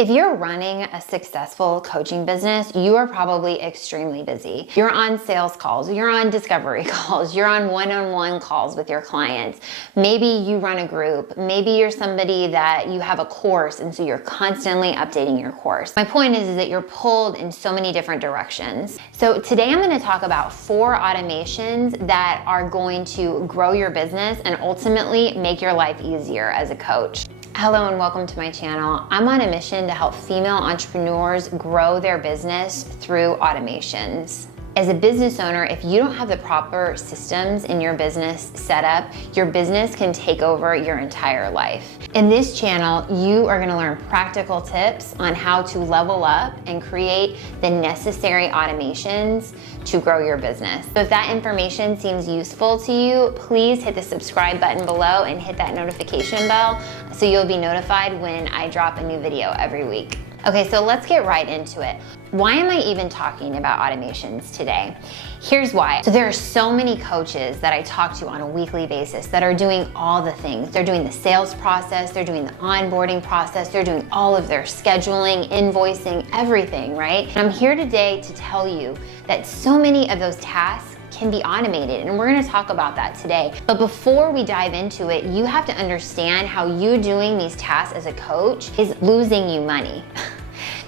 If you're running a successful coaching business, you are probably extremely busy. You're on sales calls, you're on discovery calls, you're on one-on-one calls with your clients. Maybe you run a group, maybe you're somebody that you have a course and so you're constantly updating your course. My point is that you're pulled in so many different directions. So today I'm going to talk about 4 automations that are going to grow your business and ultimately make your life easier as a coach. Hello and welcome to my channel. I'm on a mission to help female entrepreneurs grow their business through automations. As a business owner, if you don't have the proper systems in your business set up, your business can take over your entire life. In this channel, you are going to learn practical tips on how to level up and create the necessary automations to grow your business. So if that information seems useful to you, please hit the subscribe button below and hit that notification bell so you'll be notified when I drop a new video every week. Okay, so let's get right into it. Why am I even talking about automations today? Here's why. So there are so many coaches that I talk to on a weekly basis that are doing all the things. They're doing the sales process, they're doing the onboarding process, they're doing all of their scheduling, invoicing, everything, right? And I'm here today to tell you that so many of those tasks can be automated, and we're going to talk about that today. But before we dive into it, you have to understand how you doing these tasks as a coach is losing you money.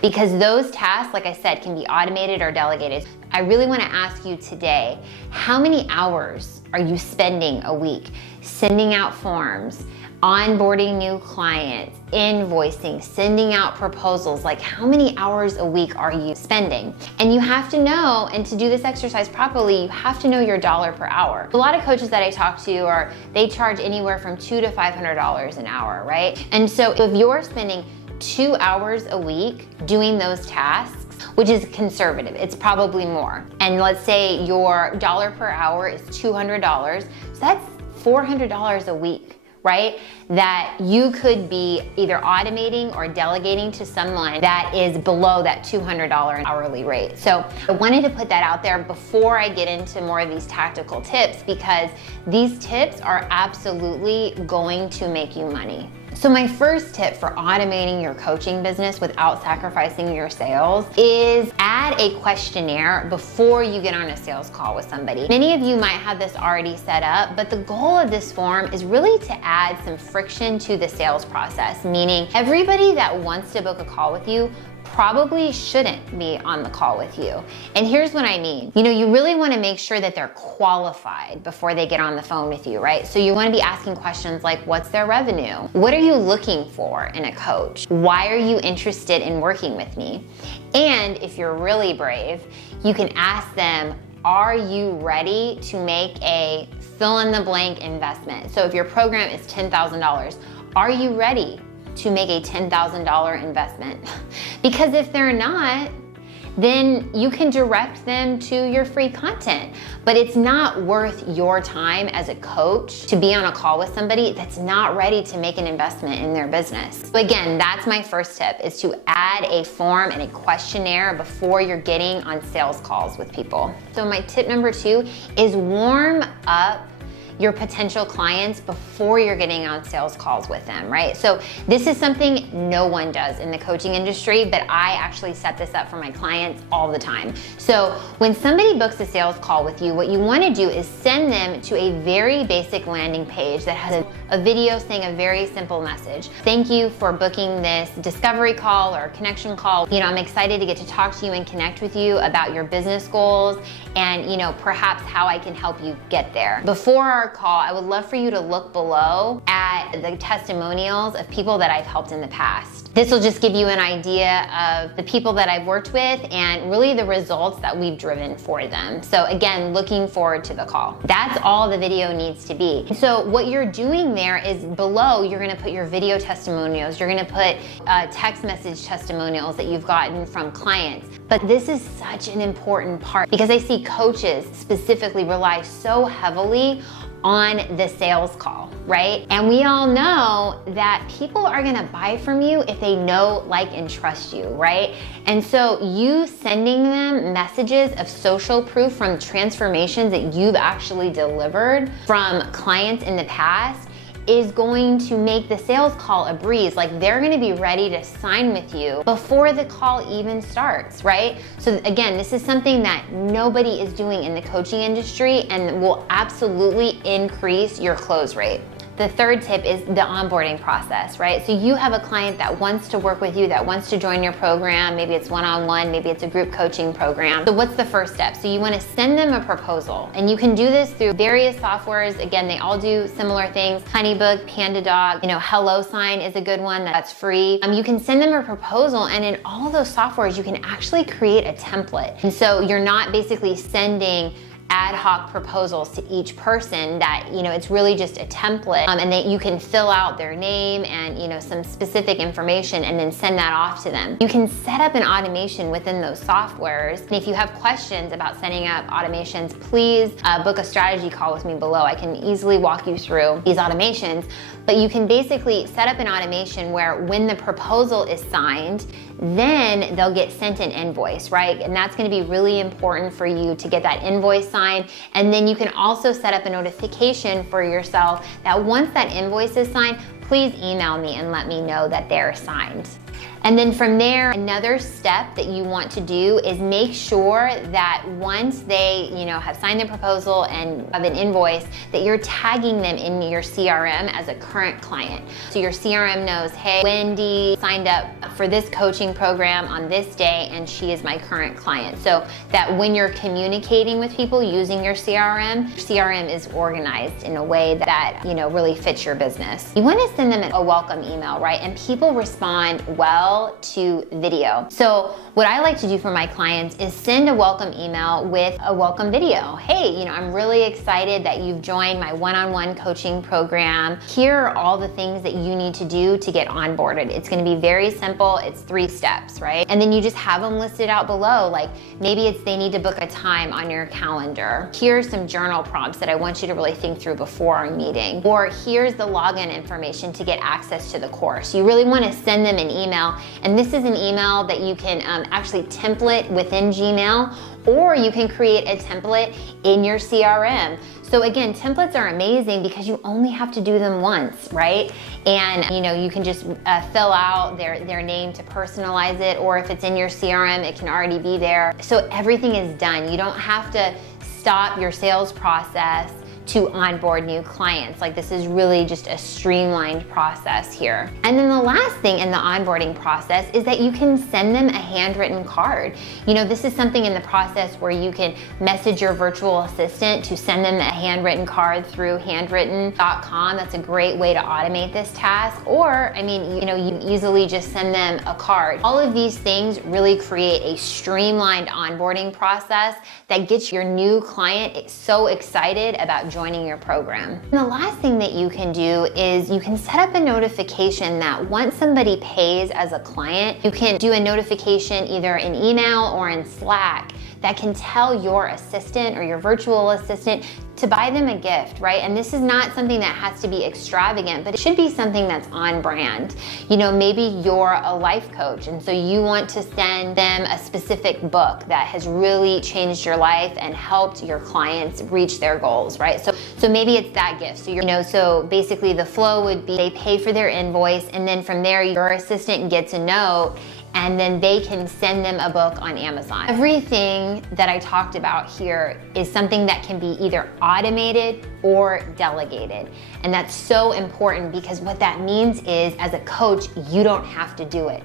Because those tasks, like I said, can be automated or delegated. I really want to ask you today, how many hours are you spending a week sending out forms, onboarding new clients, invoicing, sending out proposals? Like, how many hours a week are you spending? And you have to know, and to do this exercise properly, you have to know your dollar per hour. A lot of coaches that I talk to they charge anywhere from $200 to $500 an hour, right? And so if you're spending 2 hours a week doing those tasks, which is conservative, it's probably more. And let's say your dollar per hour is $200, so that's $400 a week, right? That you could be either automating or delegating to someone that is below that $200 hourly rate. So I wanted to put that out there before I get into more of these tactical tips, because these tips are absolutely going to make you money. So my first tip for automating your coaching business without sacrificing your sales is add a questionnaire before you get on a sales call with somebody. Many of you might have this already set up, but the goal of this form is really to add some friction to the sales process, meaning everybody that wants to book a call with you probably shouldn't be on the call with you. And here's what I mean. You really want to make sure that they're qualified before they get on the phone with you, right? So you want to be asking questions like, what's their revenue? What are you looking for in a coach? Why are you interested in working with me? And if you're really brave, you can ask them, are you ready to make a fill in the blank investment? So if your program is $10,000, are you ready to make a $10,000 investment? Because if they're not, then you can direct them to your free content. But it's not worth your time as a coach to be on a call with somebody that's not ready to make an investment in their business. So again, that's my first tip, is to add a form and a questionnaire before you're getting on sales calls with people. So my tip number 2 is warm up your potential clients before you're getting on sales calls with them, right? So this is something no one does in the coaching industry, but I actually set this up for my clients all the time. So when somebody books a sales call with you, what you want to do is send them to a very basic landing page that has a video saying a very simple message. Thank you for booking this discovery call or connection call. I'm excited to get to talk to you and connect with you about your business goals and, perhaps how I can help you get there. Before our call, I would love for you to look below at the testimonials of people that I've helped in the past. This will just give you an idea of the people that I've worked with and really the results that we've driven for them. So again, looking forward to the call. That's all the video needs to be. So what you're doing there is below, you're gonna put your video testimonials, you're gonna put text message testimonials that you've gotten from clients. But this is such an important part because I see coaches specifically rely so heavily on the sales call, right? And we all know that people are gonna buy from you if they know, like, and trust you, right? And so you sending them messages of social proof from transformations that you've actually delivered from clients in the past is going to make the sales call a breeze. Like, they're gonna be ready to sign with you before the call even starts, right? So again, this is something that nobody is doing in the coaching industry and will absolutely increase your close rate. The third tip is the onboarding process, right? So you have a client that wants to work with you, that wants to join your program. Maybe it's one-on-one, maybe it's a group coaching program. So what's the first step? So you want to send them a proposal, and you can do this through various softwares. Again, they all do similar things. HoneyBook, PandaDoc, HelloSign is a good one that's free. You can send them a proposal, and in all of those softwares, you can actually create a template. And so you're not basically sending ad hoc proposals to each person, that it's really just a template, and that you can fill out their name and some specific information and then send that off to them. You can set up an automation within those softwares, and if you have questions about setting up automations, please book a strategy call with me below. I can easily walk you through these automations. But you can basically set up an automation where when the proposal is signed, then they'll get sent an invoice, right? And that's gonna be really important for you to get that invoice signed. And then you can also set up a notification for yourself that once that invoice is signed, please email me and let me know that they're signed. And then from there, another step that you want to do is make sure that once they, have signed the proposal and have an invoice, that you're tagging them in your CRM as a current client. So your CRM knows, hey, Wendy signed up for this coaching program on this day, and she is my current client. So that when you're communicating with people using your CRM is organized in a way that, really fits your business. You want to send them a welcome email, right? And people respond well to video. So what I like to do for my clients is send a welcome email with a welcome video. Hey, I'm really excited that you've joined my one-on-one coaching program. Here are all the things that you need to do to get onboarded. It's going to be very simple. It's 3 steps, right? And then you just have them listed out below. Like, maybe it's they need to book a time on your calendar. Here's some journal prompts that I want you to really think through before our meeting. Or here's the login information to get access to the course. You really want to send them an email. And this is an email that you can actually template within Gmail, or you can create a template in your CRM. So again, templates are amazing because you only have to do them once, right? And you can just fill out their name to personalize it, or if it's in your CRM, it can already be there. So everything is done. You don't have to stop your sales process to onboard new clients. Like, this is really just a streamlined process here. And then the last thing in the onboarding process is that you can send them a handwritten card. This is something in the process where you can message your virtual assistant to send them a handwritten card through handwritten.com. That's a great way to automate this task. Or, you easily just send them a card. All of these things really create a streamlined onboarding process that gets your new client so excited about joining your program. And the last thing that you can do is you can set up a notification that once somebody pays as a client, you can do a notification either in email or in Slack that can tell your assistant or your virtual assistant to buy them a gift, right? And this is not something that has to be extravagant, but it should be something that's on brand. Maybe you're a life coach, and so you want to send them a specific book that has really changed your life and helped your clients reach their goals, right? So maybe it's that gift. So basically the flow would be they pay for their invoice, and then from there your assistant gets a note, and then they can send them a book on Amazon. Everything that I talked about here is something that can be either automated or delegated. And that's so important, because what that means is, as a coach, you don't have to do it.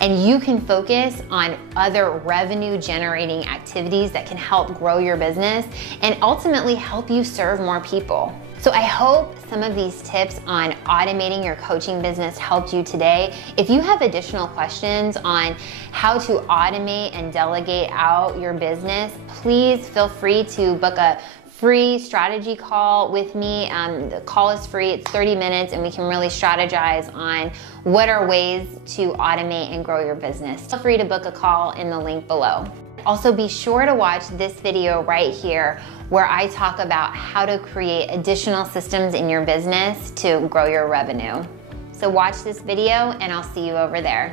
And you can focus on other revenue generating activities that can help grow your business and ultimately help you serve more people. So I hope some of these tips on automating your coaching business helped you today. If you have additional questions on how to automate and delegate out your business, please feel free to book a free strategy call with me. The call is free, it's 30 minutes, and we can really strategize on what are ways to automate and grow your business. Feel free to book a call in the link below. Also, be sure to watch this video right here where I talk about how to create additional systems in your business to grow your revenue. So watch this video and I'll see you over there.